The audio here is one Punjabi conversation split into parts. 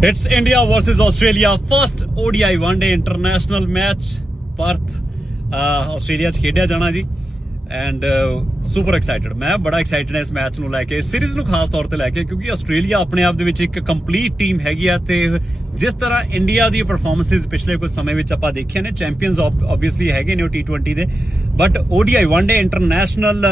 It's India versus Australia. First ODI one day international Perth Australia ਚ ਖੇਡਿਆ ਜਾਣਾ ਜੀ। ਐਂਡ ਸੁਪਰ ਐਕਸਾਈਟਡ ਮੈਂ ਬੜਾ ਐਕਸਾਈਟਡ ਹਾਂ ਇਸ ਮੈਚ ਨੂੰ ਲੈ ਕੇ ਸੀਰੀਜ਼ ਨੂੰ ਖਾਸ ਤੌਰ ਤੇ ਲੈ ਕੇ, ਕਿਉਂਕਿ ਆਸਟ੍ਰੇਲੀਆ ਆਪਣੇ ਆਪ ਦੇ ਵਿੱਚ ਇੱਕ ਕੰਪਲੀਟ ਟੀਮ ਹੈਗੀ ਆ ਤੇ ਜਿਸ ਤਰ੍ਹਾਂ ਇੰਡੀਆ ਦੀ ਪਰਫਾਰਮੈਂਸਿਸ ਪਿਛਲੇ ਕੁਝ ਸਮੇਂ ਵਿੱਚ ਆਪਾਂ ਦੇਖਿਆ ਨੇ ਚੈਂਪੀਅਨਸ ਆਬਵੀਅਸਲੀ ਹੈਗੇ ਨੇ ਉਹ T20 ਦੇ। But ODI one day international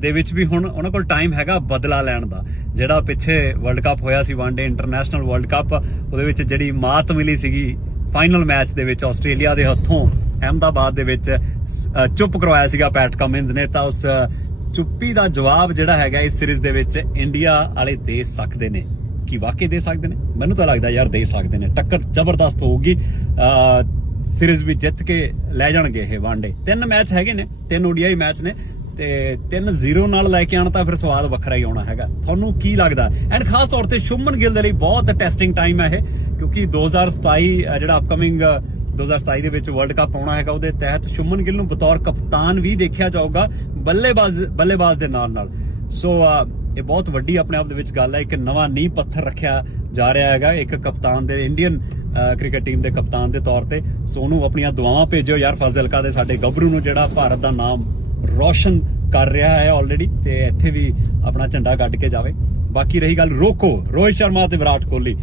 ਦੇ ਵਿੱਚ ਵੀ ਹੁਣ ਉਹਨਾਂ ਕੋਲ ਟਾਈਮ ਹੈਗਾ ਬਦਲਾ ਲੈਣ ਦਾ। ਜਿਹੜਾ ਪਿੱਛੇ ਵਰਲਡ ਕੱਪ ਹੋਇਆ ਸੀ one day international world cup ਉਹਦੇ ਵਿੱਚ ਜਿਹੜੀ ਮਾਤ ਮਿਲੀ ਸੀਗੀ ਫਾਈਨਲ ਮੈਚ ਦੇ ਵਿੱਚ ਆਸਟ੍ਰੇਲੀਆ ਦੇ ਹੱਥੋਂ, ਅਹਿਮਦਾਬਾਦ ਦੇ ਵਿੱਚ ਚੁੱਪ ਕਰਵਾਇਆ ਸੀਗਾ ਪੈਟ ਕਮਿੰਸ ਨੇ, ਤਾਂ ਉਸ ਚੁੱਪੀ ਦਾ ਜਵਾਬ ਜਿਹੜਾ ਹੈਗਾ ਇਸ ਸੀਰੀਜ਼ ਦੇ ਵਿੱਚ ਇੰਡੀਆ ਵਾਲੇ ਦੇ ਸਕਦੇ ਨੇ। ਕੀ ਵਾਕਈ ਦੇ ਸਕਦੇ ਨੇ? ਮੈਨੂੰ ਤਾਂ ਲੱਗਦਾ ਯਾਰ ਦੇ ਸਕਦੇ ਨੇ। ਟੱਕਰ ਜ਼ਬਰਦਸਤ ਹੋਊਗੀ। ਸੀਰੀਜ਼ ਵੀ ਜਿੱਤ ਕੇ ਲੈ ਜਾਣਗੇ ਇਹ ਵਨਡੇ ਤਿੰਨ ਮੈਚ ਹੈਗੇ ਨੇ, ਤਿੰਨ ODI ਮੈਚ ਨੇ। ਤੇ 3-0 ਨਾਲ ਲੈ ਕੇ ਆਣ ਤਾਂ ਫਿਰ ਸਵਾਦ ਵੱਖਰਾ ਹੀ ਆਉਣਾ ਹੈਗਾ। ਤੁਹਾਨੂੰ ਕੀ ਲੱਗਦਾ? ਐਂਡ ਖਾਸ ਤੌਰ ਤੇ ਸ਼ੁਭਮਨ ਗਿੱਲ ਦੇ ਲਈ ਬਹੁਤ ਟੈਸਟਿੰਗ ਟਾਈਮ ਹੈ ਇਹ, ਕਿਉਂਕਿ 2027 ਅਹ, ਜਿਹੜਾ ਅਪਕਮਿੰਗ 2027 ਦੇ ਵਿੱਚ ਵਰਲਡ ਕੱਪ ਆਉਣਾ ਹੈਗਾ, ਉਹਦੇ ਤਹਿਤ ਸ਼ੁਭਮਨ ਗਿੱਲ ਨੂੰ ਬਤੌਰ ਕਪਤਾਨ ਵੀ ਦੇਖਿਆ ਜਾਊਗਾ ਬੱਲੇਬਾਜ਼ ਬੱਲੇਬਾਜ਼ ਦੇ ਨਾਲ ਨਾਲ। ਸੋ ਇਹ ਬਹੁਤ ਵੱਡੀ ਆਪਣੇ ਆਪ ਦੇ ਵਿੱਚ ਗੱਲ ਹੈ, ਇੱਕ ਨਵਾਂ ਨੀਂਹ ਪੱਥਰ ਰੱਖਿਆ ਜਾ ਰਿਹਾ ਹੈਗਾ, ਇੱਕ ਕਪਤਾਨ ਦੇ ਇੰਡੀਅਨ ਕ੍ਰਿਕਟ ਟੀਮ ਦੇ ਕਪਤਾਨ ਦੇ ਤੌਰ ਤੇ। ਸੋ ਉਹਨੂੰ ਆਪਣੀਆਂ ਦੁਆਵਾਂ ਭੇਜਿਓ ਯਾਰ, ਫਾਜ਼ਿਲਕਾ ਦੇ ਸਾਡੇ ਗੱਭਰੂ ਨੂੰ, ਜਿਹੜਾ ਭਾਰਤ ਦਾ ਨਾਮ ਰੌਸ਼ਨ ਕਰ ਰਿਹਾ ਹੈ ਆਲਰੇਡੀ ਤੇ ਇੱਥੇ ਵੀ ਆਪਣਾ ਝੰਡਾ ਗੱਡ ਕੇ ਜਾਵੇ। ਬਾਕੀ ਰਹੀ ਗੱਲ ਰੋਕੋ, ਰੋਹਿਤ ਸ਼ਰਮਾ ਤੇ ਵਿਰਾਟ ਕੋਹਲੀ।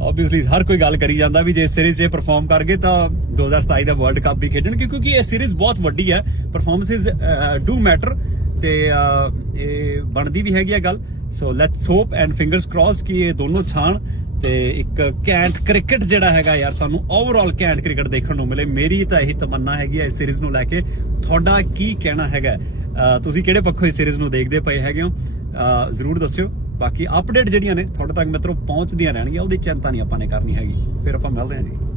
ਆਬਵੀਅਸਲੀ ਹਰ ਕੋਈ ਗੱਲ ਕਰੀ ਜਾਂਦਾ ਵੀ ਜੇ ਸੀਰੀਜ਼ 'ਚ ਪਰਫਾਰਮ ਕਰ ਗਏ ਤਾਂ 2027 ਦਾ ਵਰਲਡ ਕੱਪ ਵੀ ਖੇਡਣਗੇ ਕਿਉਂਕਿ ਇਹ ਸੀਰੀਜ਼ ਬਹੁਤ ਵੱਡੀ ਹੈ। ਪਰਫਾਰਮੈਂਸਿਸ ਡੂ ਮੈਟਰ ਤੇ ਇਹ ਬਣਦੀ ਵੀ ਹੈਗੀ ਆ ਗੱਲ। So let's hope and fingers crossed ਕਿ ਇਹ ਦੋਨੋਂ ਛਾਣ ਤੇ ਇੱਕ ਕੈਂਟ ਕ੍ਰਿਕਟ ਜਿਹੜਾ ਹੈਗਾ ਯਾਰ ਸਾਨੂੰ ਓਵਰਆਲ ਕੈਂਟ ਕ੍ਰਿਕਟ ਦੇਖਣ ਨੂੰ ਮਿਲੇ। ਮੇਰੀ ਤਾਂ ਇਹੀ ਤਮੰਨਾ ਹੈਗੀ ਹੈ ਇਸ ਸੀਰੀਜ਼ ਨੂੰ ਲੈ ਕੇ। ਤੁਹਾਡਾ ਕੀ ਕਹਿਣਾ ਹੈਗਾ? ਤੁਸੀਂ ਕਿਹੜੇ ਪੱਖੋਂ ਇਸ ਸੀਰੀਜ਼ ਨੂੰ ਦੇਖਦੇ ਪਏ ਹੈਗੇ ਹੋ? ਜ਼ਰੂਰ ਦੱਸਿਓ। ਬਾਕੀ ਅਪਡੇਟ ਜਿਹੜੀਆਂ ਨੇ, ਤੁਹਾਡੇ ਤੱਕ ਮਿੱਤਰੋ ਪਹੁੰਚਦੀਆਂ ਰਹਿਣਗੀਆਂ। ਉਹਦੀ ਚਿੰਤਾ ਨਹੀਂ ਆਪਾਂ ਨੇ ਕਰਨੀ ਹੈਗੀ। ਫਿਰ ਆਪਾਂ ਮਿਲਦੇ ਹਾਂ ਜੀ।